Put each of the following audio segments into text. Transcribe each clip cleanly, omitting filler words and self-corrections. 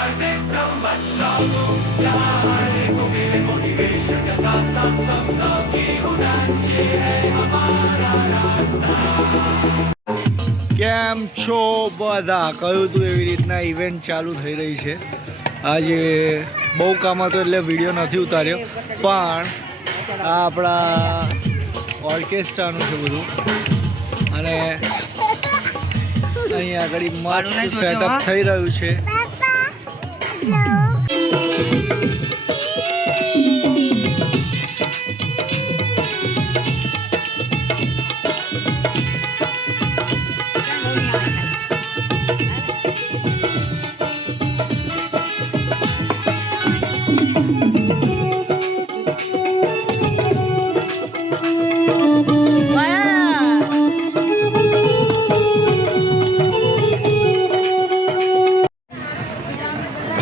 हार्दिक ब्रह्मचारियों जाए को मेरे मोटिवेशन के साथ साथ सपनों की उड़ान ये है हमारा रास्ता। કેમ છો બધા? કહ્યું તું એવી રીતના ઇવેન્ટ ચાલુ થઈ રહી છે. આજે બહુ કામ હતું એટલે વિડીયો નથી ઉતાર્યો, પણ આ આપણા ઓર્કેસ્ટ્રાનું છે બધું, અને અહીંયા આગળ મસ્ત સેટઅપ થઈ રહ્યું છે.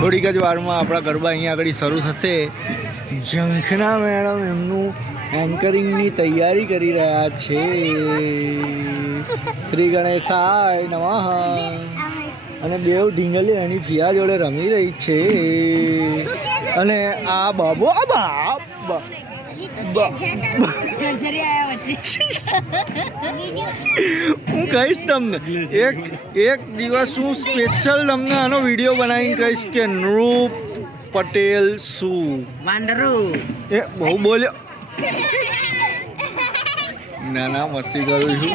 થોડીક જ વારમાં આપણા ગરબા અહીંયા આગળ શરૂ થશે. ઝંખના મેડમ એમનું એન્કરિંગની તૈયારી કરી રહ્યા છે. શ્રી ગણેશાય નમઃ. અને દેવ ઢીંગલી એની ફિયા જોડે રમી રહી છે. અને આ બાબુ હું કહીશ તમને એક દિવસ હું સ્પેશિયલ તમને આનો વિડીયો બનાવીને કહીશ કે નૃપ પટેલ શું એ બહુ બોલ્યો. ના મસ્તી કરું છું.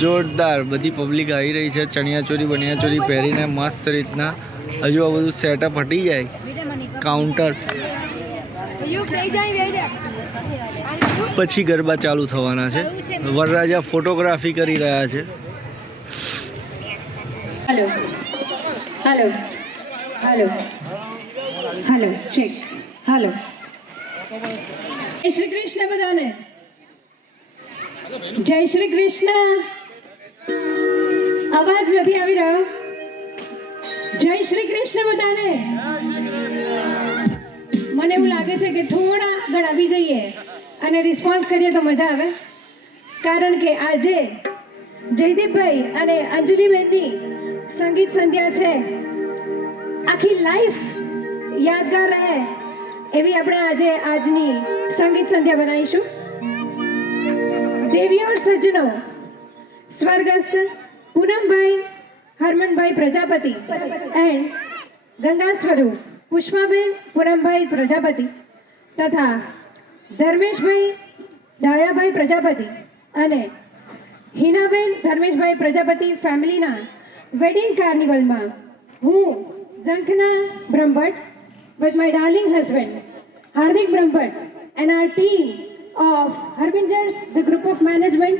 જોરદાર બધી પબ્લિક આવી રહી છે, ચણિયાચોરી બનિયાચોરી પહેરીને મસ્ત રીતના. હજુ આ બધું સેટઅપ હટી જાય, કાઉન્ટર પછી ગરબા ચાલુ થવાના છે. વરરાજા ફોટોગ્રાફી કરી રહ્યા છે. Hello hello hello hello check hello. જય શ્રી કૃષ્ણ બધાને. જય શ્રી કૃષ્ણ. અવાજ નથી આવી રહ્યો. જય શ્રી કૃષ્ણ બધાને. મને એવું લાગે છે કે થોડા આગળ આવી જઈએ અને રિસ્પોન્સ કરીએ તો મજા આવે, કારણ કે આજે જયદીપભાઈ અને અંજલિબેનની સંગીત સંધ્યા છે. આખી લાઈફ યાદગાર રહે એવી આપણે આજે આજની સંગીત સંધ્યા બનાવીશું. દેવીઓ સજ્જનો સ્વર્ગસ્થ પૂનમભાઈ હરમનભાઈ પ્રજાપતિ એન્ડ ગંગા સ્વરૂપ પુષ્પાબેન પૂનમભાઈ પ્રજાપતિ તથા ધર્મેશભાઈ ડાયાભાઈ પ્રજાપતિ અને હિનાબેન ધર્મેશભાઈ પ્રજાપતિ ફેમિલીના વેડિંગ કાર્નિવલમાં હું ઝંખના Brahmbhatt with my darling husband Hardik Brahmbhatt and our team of Harbingers, the group of management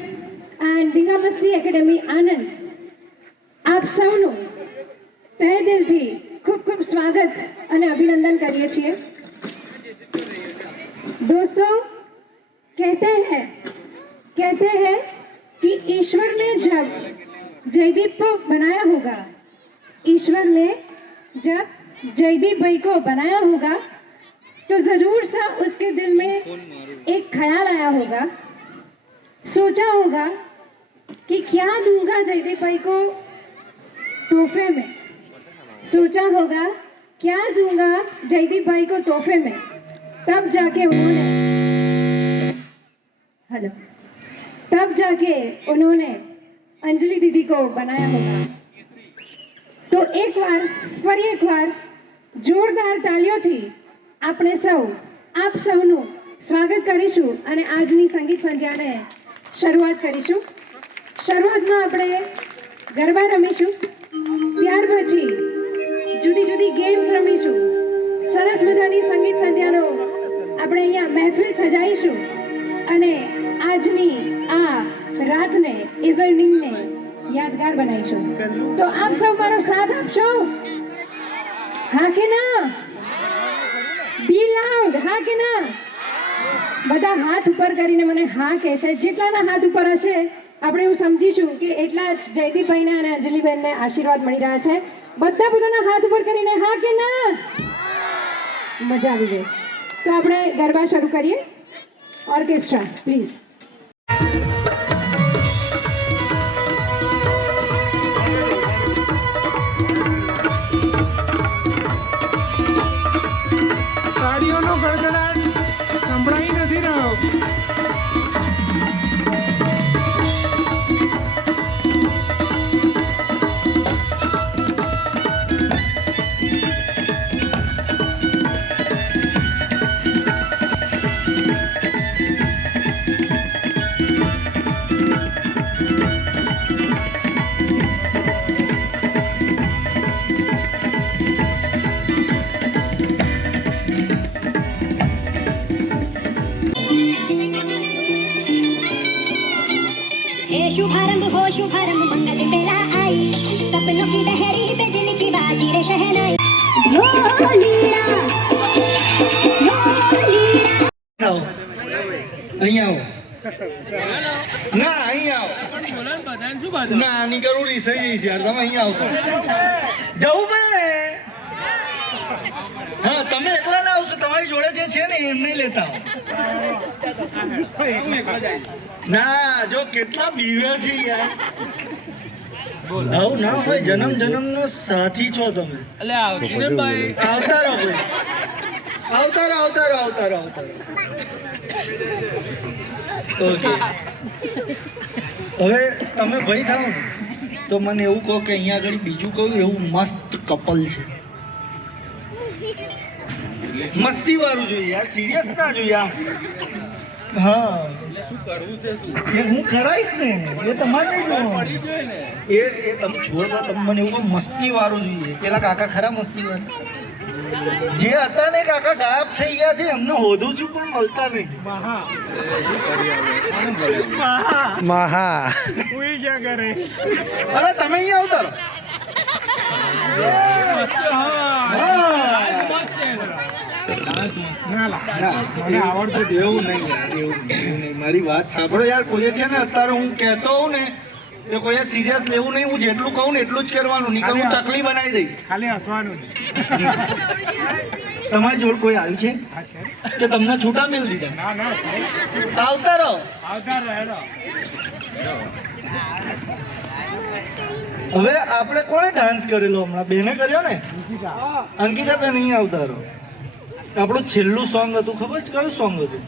and Dingamasti Academy Anand, આપ સૌનું તહે દિલથી ખૂબ ખૂબ સ્વાગત અને અભિનંદન કરીએ છીએ. दोस्तों कहते हैं कि ईश्वर ने जब जयदीप को बनाया होगा, ईश्वर ने जब जयदीप भाई को बनाया होगा तो जरूर सा उसके दिल में एक ख्याल आया होगा, सोचा होगा कि क्या दूंगा जयदीप भाई को तोहफे में. सोचा होगा क्या दूंगा जयदीप भाई को तोहफे में. तब जाके उन्होंने अंजलि दीदी को बनाया होगा. तो एक बार જોરદાર તાળીઓથી આપણે સૌ આપ સૌનું સ્વાગત કરીશું અને આજની સંગીત સંધ્યાને શરૂઆત કરીશું. શરૂઆતમાં આપણે ગરબા રમીશું, ત્યાર પછી જુદી જુદી ગેમ્સ રમીશું. સરસ મજાની સંગીત સંધ્યાનો આપણે અહીંયા મહેફિલ સજાઈશું અને આજની આ રાતને ઇવનિંગને યાદગાર બનાવીશું. તો આપ સૌ મારો સાથ આપશો? હા કે ના? બી લાઉડ. હા કે ના? બધા હાથ ઉપર કરીને મને હા કહેશે. જેટલાના હાથ ઉપર હશે આપણે એવું સમજીશું કે એટલા જ જયદીપભાઈને અને અંજલિબેનને આશીર્વાદ મળી રહ્યા છે. બધાના હાથ ઉપર કરીને હા કે ના? મજા આવી ગઈ. તો આપણે ગરબા શરૂ કરીએ. Orchestra please. वीर शहनाई ढोलीड़ा આવો અહીંયા આવો ના અહીંયા આવો ના આની કરું રીસાઈ જઈશ યાર તમે અહીંયા આવતો જવું પડે ને હા તમે એકલા ના આવશો તમારી જોડે જે છે ને એમને લેતા આવો ના જો કેટલા બીવે છે યાર આવું ના હોય જન્મ જન્મનો સાથી છો તમે આવતા રહો ભાઈ આવતા રહો ઓકે હવે તમે ભાઈ થાઓ ને તો મને એવું કહો કે અહીંયા આગળ બીજું કયું એવું મસ્ત કપલ છે મસ્તી વાળું જોઈએ યાર સિરિયસ ના જોઈએ હા એ હું કરાવીશ ને એ તમારે નહીં જોવાનું એ તમે છોડતા તમે મને એવું મસ્તી વાળું જોઈએ પેલા કાકા ખરા મસ્તી વાળા જે હતા ને કાકા ગાયબ થઈ ગયા છે એમને હોદું છું પણ મળતા નહીં મહા અરે તમે અહીંયા આવતા રહો એવું નહીં મારી વાત સાંભળો યાર કોઈ છે ને અત્યારે હું કહેતો હોઉં ને એ કોઈ સિરિયસ લેવું નહીં હું જેટલું કહું ને એટલું જ કરવાનું નહીં હું ચકલી બનાવી દઈશ ખાલી હસવાનું તમારી જોડ કોઈ આવ્યું છે કે તમને છૂટા મેળ દીધા આવતા રહો હવે આપણે કોણે ડાન્સ કરેલો હમણાં બેને કર્યો ને અંકિતા બેન અહીં આવતા રહો આપણું છેલ્લું સોંગ હતું ખબર છે કયું સોંગ હતું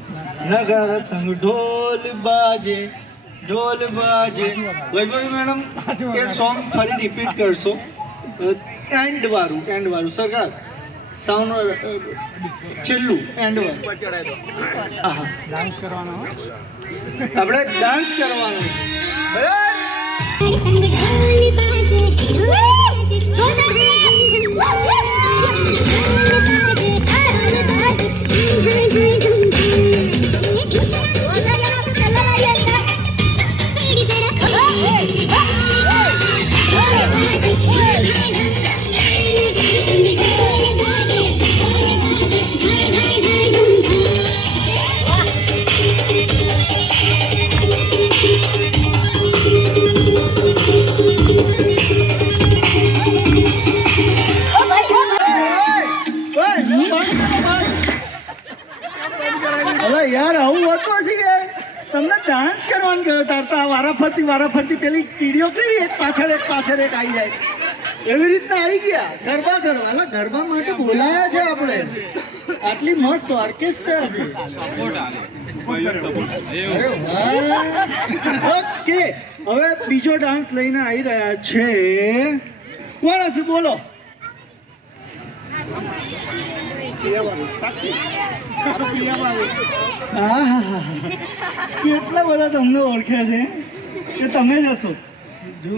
નગર સંગ ઢોલ બાજે વૈભવી મેડમ એ સોંગ ફરી રિપીટ કરશો એન્ડ વાળું સરકાર સાઉન્ડ છેલ્લું એન્ડ વાળું હા ડાન્સ કરવાનો આપણે ડાન્સ કરવાનો संग ढोल बाजे बाजे ढोल હવે યાર આવું હોતું હશે કે તમને ડાન્સ કરવાનું ગયો તારતા વારાફરતી પેલી કીડીઓ કેવી એક પાછળ એક આવી જાય એવી રીતના આવી ગયા ગરબા કરવા એટલે ગરબા માટે બોલાયા છે આપણે આટલી મસ્ત ઓર્કેસ્ટ્રા છે ઓકે હવે બીજો ડાન્સ લઈને આવી રહ્યા છે કોણ હશે બોલો કેટલા બધા તમને ઓળખે છે કે તમે જ હશો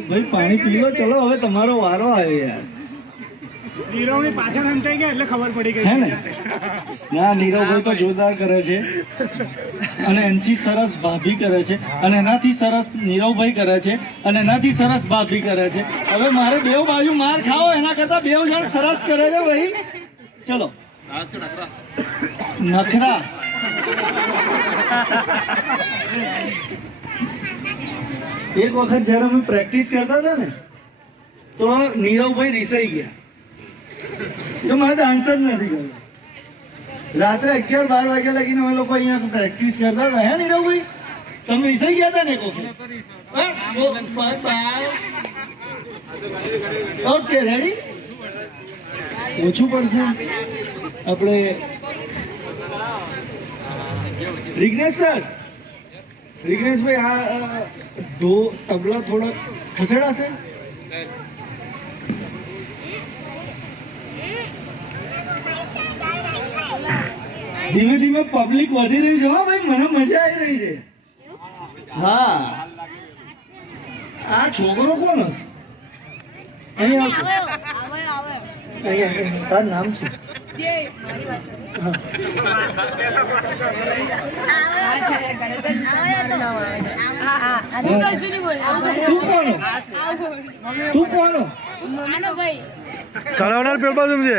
ભાઈ પાણી પી લો ચલો હવે તમારો વારો આવ્યો યાર નીરવની પાછળ હંતાઈ ગયા એટલે ખબર પડી ગઈ હે ને ના નીરવભાઈ તો જોરદાર કરે છે અને એનાથી સરસ ભાભી કરે છે અને એનાથી સરસ નીરવભાઈ કરે છે અને એનાથી સરસ ભાભી કરે છે હવે મારે બેવ બાજુ માર ખાઓ એના કરતા બેવ જણ સરસ કરે છે ભાઈ ચલો નખરા એક વખત જ્યારે અમે પ્રેક્ટિસ કરતા હતા ને તો નીરવભાઈ રીસાઈ ગયા તો મારે ડાન્સ જ નથી કર્યો રાત્રે 11-12 વાગ્યા લગીને અમે લોકો અહીંયા પ્રેક્ટિસ કરતા હતા હે નીરવભાઈ તમે રીસાઈ ગયા હતા ને ઓકે રેડી ઓછું પડશે આપણે રિગ્નેશભાઈ આ તબલા થોડા ખસેડાશે ધીમે ધીમે પબ્લિક વધી રહી છે ભાઈ મને મજા આવી રહી છે હા આ છોકરો કોણ હશે અહીંયા તારું નામ છે તું કોનો ચલાવનાર પેલો બાજુ છે,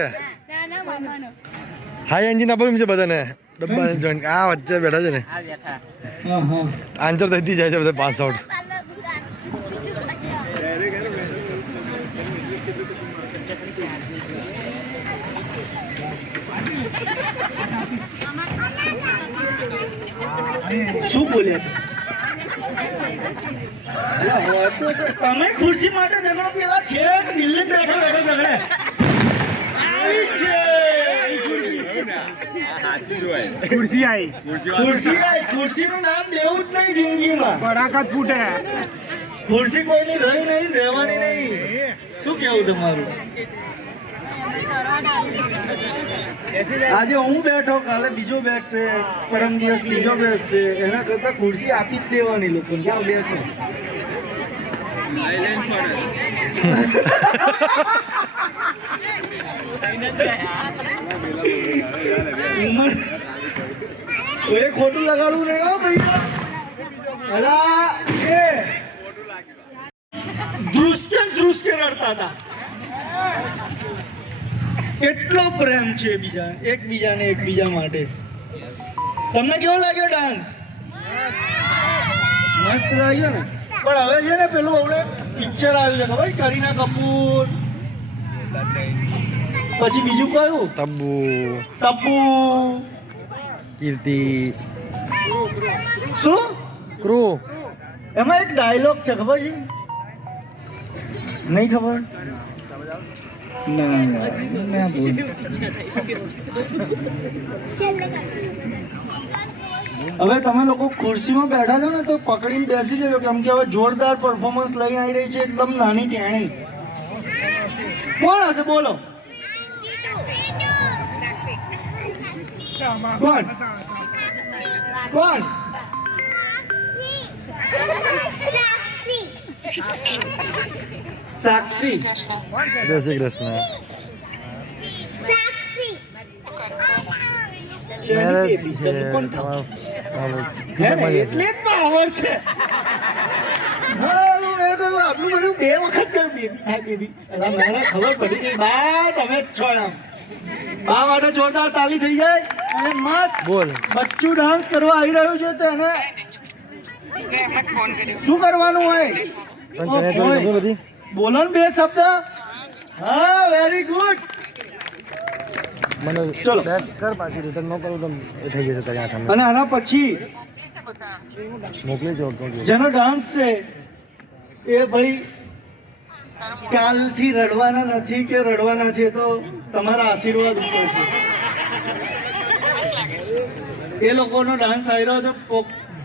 હાઈ એન્જિન આપો છે બધાને ડબ્બા જોઈન આ વચ્ચે બેઠા છે ને હા હા આન્સર થતી જાય છે બધા પાસ આઉટ. શું બોલ્યા તમે ખુરશી માટે ઝઘડો પેલા છે દિલ્હી બેઠા બેઠા ઝઘડે આવી છે ખુરશી આવી ખુરશીનું નામ દેવું જ નહીં જિંદગીમાં. બરાકત ફૂટે. ખુરશી કોઈની રહી નહીં રહેવાની નહીં. શું કેવું તમારું? આજે હું બેઠો કાલે બીજો બેઠશે પરમ દિવસ ત્રીજો બેસશે એના કરતા ખુરશી આપી જ દેવાની લોકો જ્યાં બેસે. કોઈ ખોટું લગાડવું નહીં હો ભૈયા. અલા એ ધ્રુસકે રડતા હતા. કેટલો પ્રેમ છે એકબીજા માટે. તમને કેવો લાગ્યો ડાન્સ? મસ્ત લાગ્યો ને. પણ હવે છે ને પેલું આપણે પિક્ચર આવ્યું છે ખબર કરીના કપૂર પછી બીજું કયું તબ્બુ તબ્બુ કીર્તિ શું ક્રૂ એમાં એક ડાયલોગ છે ખબર છે? નહીં ખબર? ના બોલ. હવે તમે લોકો ખુરશીમાં બેઠા છો ને તો પકડીને બેસી જજો કેમ કે હવે જોરદાર પરફોર્મન્સ લઈને આવી રહી છે એકદમ નાની ટેણી. કોણ હશે બોલો? કોણ કોણ? સાક્ષી. જય શ્રી કૃષ્ણ. શેની બેબી? તમે કોણ થાવ? હે ને? એટલે જ પાવર છે. હા, હું એ કહ્યું, આટલું બધું 2 વખત કહ્યું બેબી થાય બેબી. એટલે મને ખબર પડી ગઈ બા તમે જ છો એમ. બા માટે જોરદાર તાલી થઈ જાય અને મસ્ત બોલ. બચ્ચું ડાન્સ કરવા આવી રહ્યું છે તો એને શું કરવાનું હોય? પણ તને તો ખબર બધી બોલો ને 2 શબ્દ. હા વેરી ગુડ. મને ચલો. બેક કર પાછી રિટર્ન ન કરું તો એ થઈ જશે તારી આંખમાં. અને આના પછી મોકલી જો તો જેનો ડાન્સ છે એ ભાઈ કાલથી રડવાના નથી કે રડવાના છે તો તમારા આશીર્વાદ ઉપર છે. એ લોકોનો ડાન્સ આવી રહ્યો છે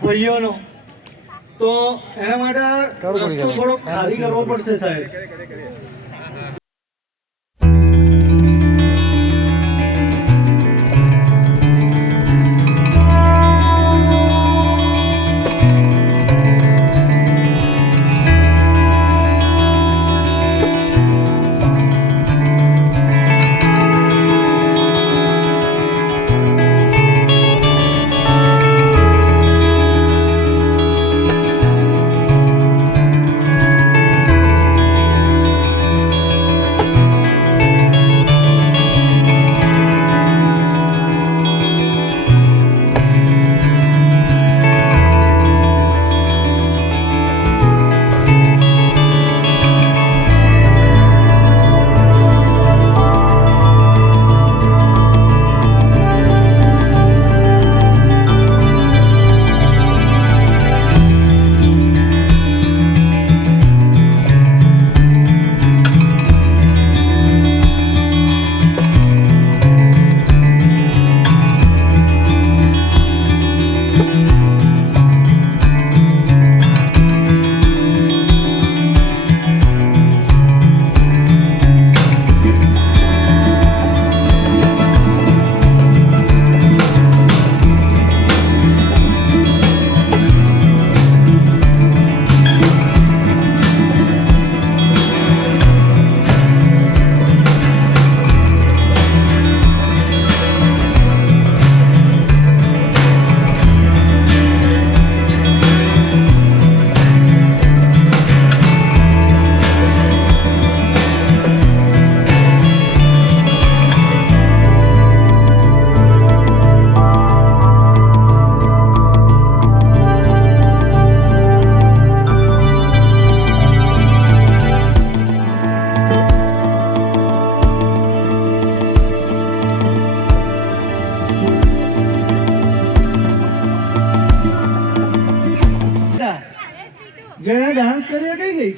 ભાઈઓનો તો એના માટે આ રસ્તો થોડો ખાલી કરવો પડશે સાહેબ.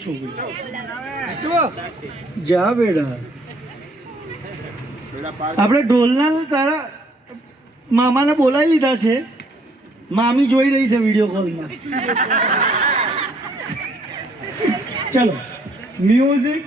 છોકરી જા બેડા આપણે ઢોલના તારા મામાને બોલાવી લીધા છે. મામી જોઈ રહી છે વિડીયો કોલમાં. ચલો મ્યુઝિક.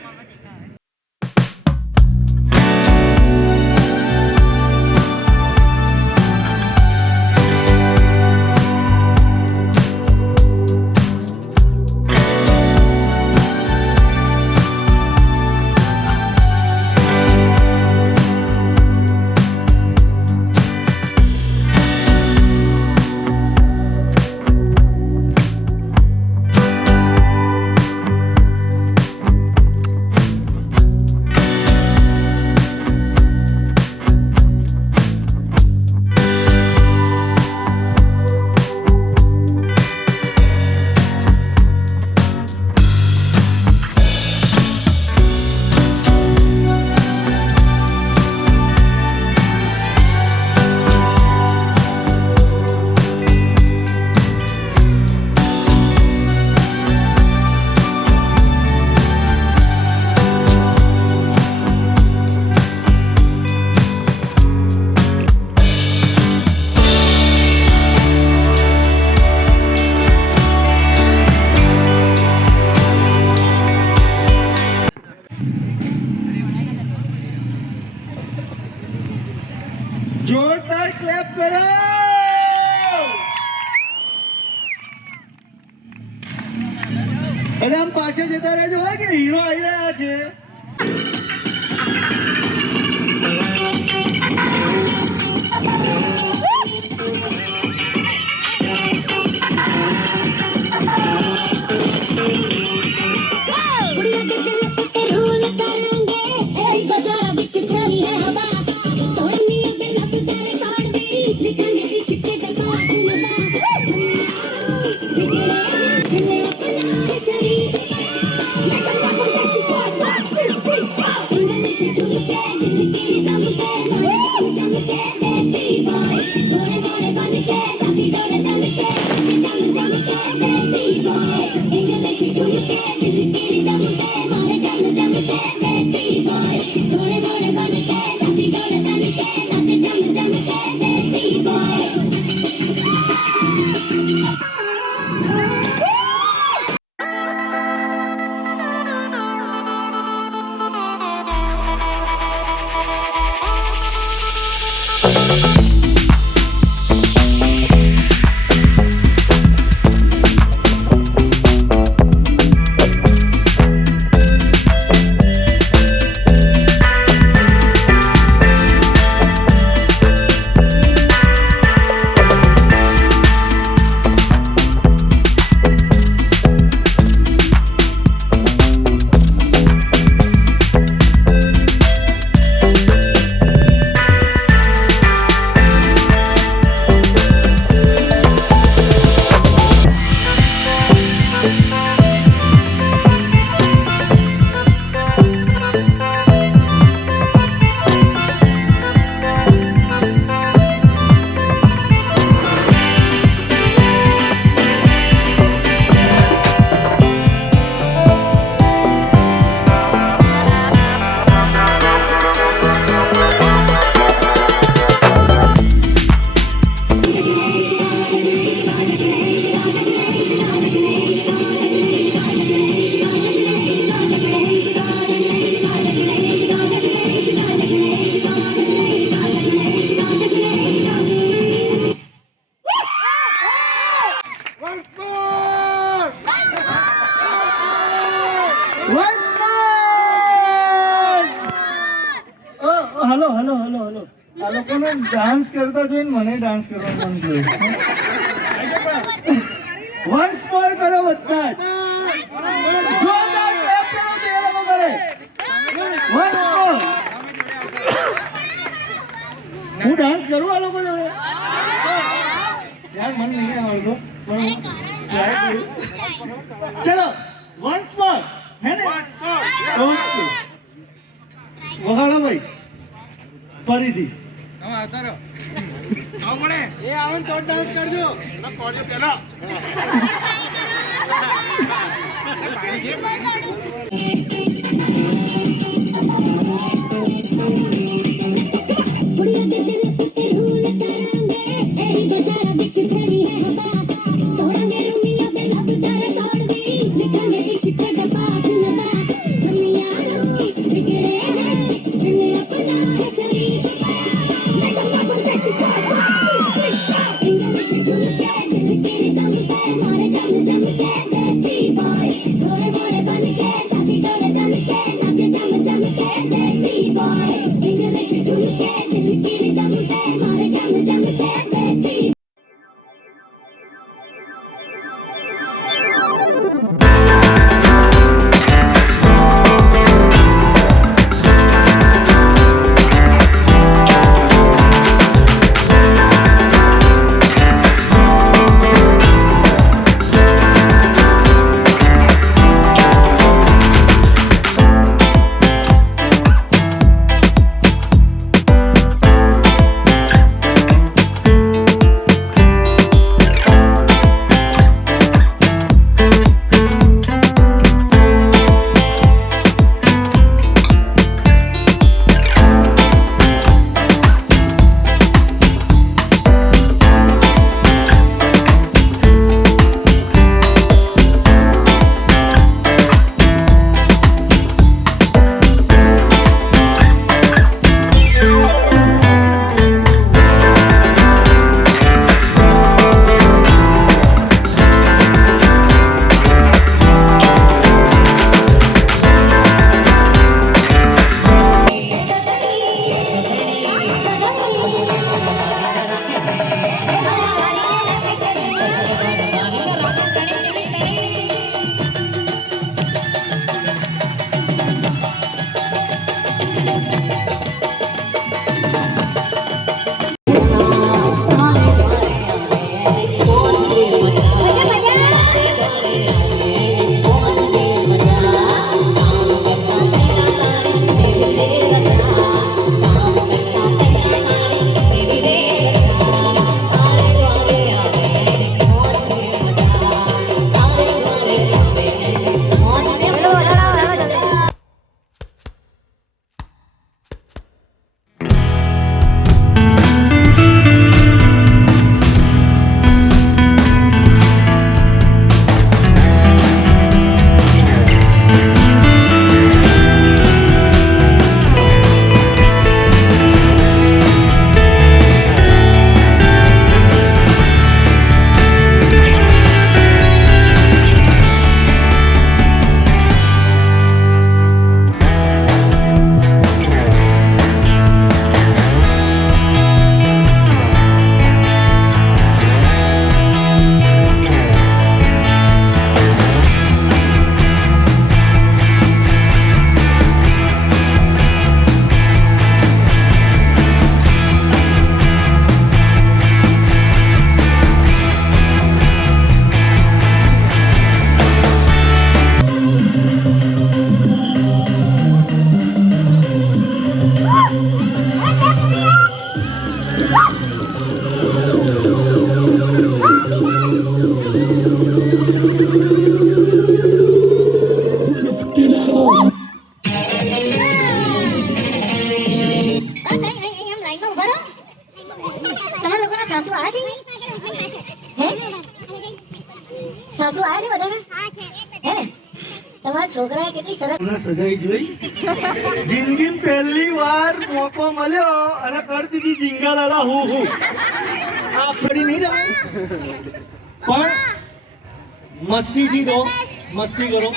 જોરદાર ક્લેપ કરો. અરે આમ પાછળ જતા રહેજો કે હીરો આવી રહ્યા છે. હલો હલો હલો હલો આ લોકોને ડાન્સ કરતા જોઈને મને ડાન્સ કરવાનું મન થયું. વન્સ મોર કરો બધા જ. જોરદાર ક્લેપ કરો તે લોકો કરે. વન્સ મોર. હું ડાન્સ કરું આ લોકો જોડે યાર મને નહીં આવડતો પણ ટ્રાય કરું. ચલો વન્સ મોર હે ને ઓકે વગાડો ભાઈ ફરીથી. એ આવે તો ડાન્સ કરજો. પેલા ਕੁੜੀਆਂ ਦੇ ਦਿਲ ਤੇ ਰੂਲ ਕਰਾਂਗੇ ਇਹੀ ਬਜ਼ਾਰਾਂ ਵਿੱਚ ਫੇਰੀ ਹੈ ਹਵਾ ਤੋੜਾਂਗੇ ਰੁਮੀਆਂ ਦੇ ਲੱਭ ਦਰ ਤੋੜ ਵੀ ਲਿਖਾਂਗੇ ਇਸ਼ਕ ਦਾ ਪਾਠ ਨਦਾ ਦੁਨੀਆ ਨੂੰ ਵਿਗੜੇ ਹੈ ਦਿਲ ਆਪਣਾ ਹੈ ਸ਼ਰੀਫ ਮੈਂ ਸਭਾ ਪਰ ਬੈਠੀ ਇੰਗਲਿਸ਼ ਟੁਲ ਕੇ ਦਿਲ ਕੇ ਦਮ पे मारे जम जम के देसी बॉय गोरे गोरे बन के शादी डोले जम के नाचे जम जम के देसी बॉय इंग्लिश टुल के दिल की दम पे मारे जम जम के देसी સાસુ આ છે હે સાસુ આ છે બધાને હે તમારા છોકરાએ કેટલી સરસ હમણાં સજાઈ જોઈ જિંદગી પહેલી વાર મોકો મળ્યો અને કરી દીધી જીંગાલાલા હું આ પડી નહીં રમે પણ મસ્તીથી દો મસ્તી કરો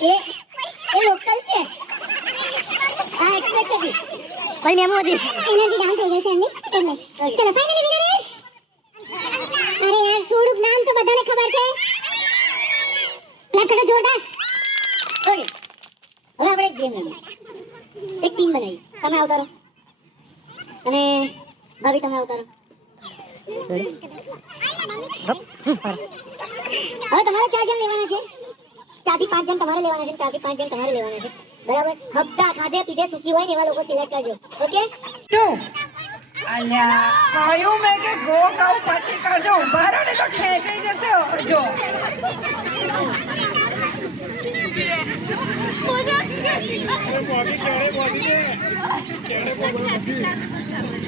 એ લોકલ છે હા એક્સપ્રેસ છે કોઈ મેમો હતી એનર્જી ડાઉન થઈ ગઈ છે એમની એટલે ચલો ફાઇનલી વિનર ઇઝ અરે યાર થોડુંક નામ તો બધાને ખબર છે ક્લેપ કરો જોરદાર ઓકે હવે આપણે ગેમ રમીએ એક ટીમ બનાવી તમે આવતા રહો અને ભાભી તમે આવતા રહો હવે તમારે 4 જણ લેવાના છે 4 થી 5 જણ તમારે લેવાના છે 4 થી 5 જણ તમારે લેવાના છે બરાબર હપ્તા ખાધે પીધે સુખી હોય ને એવા લોકો સિલેક્ટ કરજો ઓકે 2 અલ્યા કહ્યું મેં કે ગો કહું પછી કરજો ઉભા રહો ને તો ખેંચાઈ જશે જો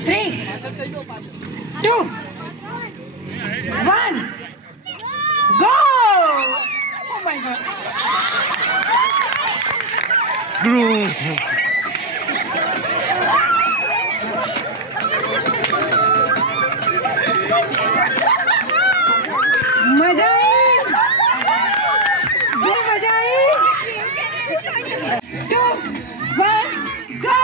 Three, 2, 1, go! Oh my God! મજા આવી જે મજા આવી 2, 1, go!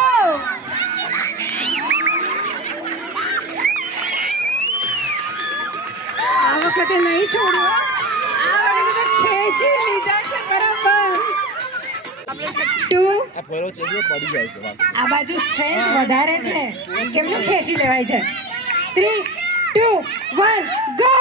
આ વખતે નહીં છોડ્યો આ વખતે ખેંચી લીધા છે બરાબર 2 આ બાજુ સ્ટ્રેન્થ વધારે છે કેમનું ખેંચી લેવાય છે 3, 2, 1 ગો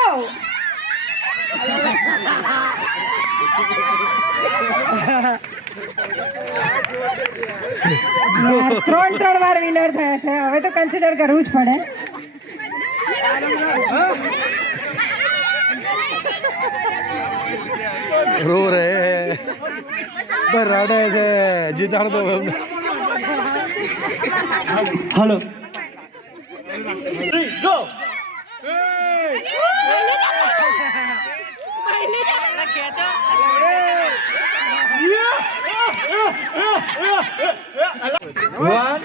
ત્રણ વાર વિનર થયા છે હવે તો કન્સિડર કરવું જ પડે રો રે પર રડે છે જીતાડ દો એમને હાલો ગો One,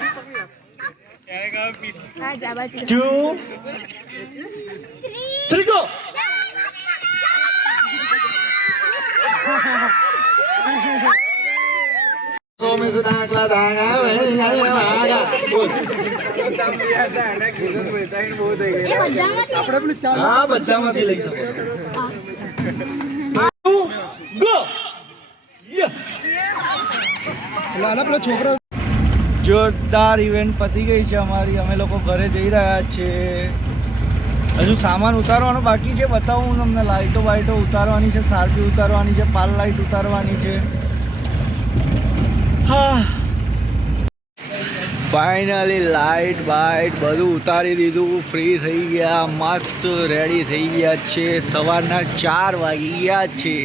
2, 3, go! સોમે સુદાકલા ધાગા હા બધામાંથી લઈ શકો ગો છોકરો જોરદાર ઇવેન્ટ પતી ગઈ છે અમારી અમે લોકો ઘરે જઈ રહ્યા છીએ હજુ સામાન ઉતારવાનો બાકી છે બતાવું હું તમને લાઇટો બાઇટો ઉતારવાની છે સારપી ઉતારવાની છે પાલ લાઇટ ઉતારવાની છે હા ફાઇનલી લાઇટ બાઇટ બધું ઉતારી દીધું ફ્રી થઈ ગયા મસ્ત રેડી થઈ ગયા છે સવારના 4 વાગી ગયા છે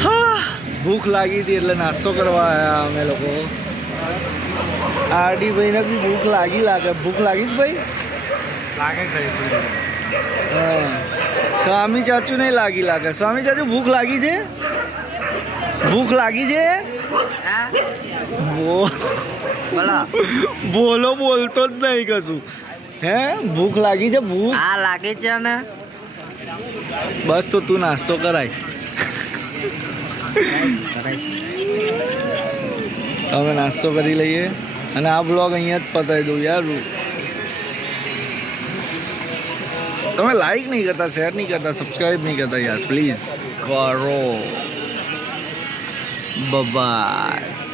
હા ભૂખ લાગી હતી એટલે નાસ્તો કરવા આવ્યા અમે લોકો આરડી ભાઈને બી ભૂખ લાગે ભૂખ લાગી જ ભાઈ લાગે હા સ્વામી ચાચુ નહીં લાગે સ્વામી ચાચુ ભૂખ લાગી છે બોલો બોલતો જ નહીં કશું હે ભૂખ લાગી છે ભૂખ હા લાગે છે ને બસ તો તું નાસ્તો કરાય અમે નાસ્તો કરી લઈએ અને આ બ્લોગ અહીંયા જ પતાવી દઉં યાર તમે લાઈક નહીં કરતા શેર નહીં કરતા સબસ્ક્રાઈબ નહીં કરતા યાર પ્લીઝ કરો બાય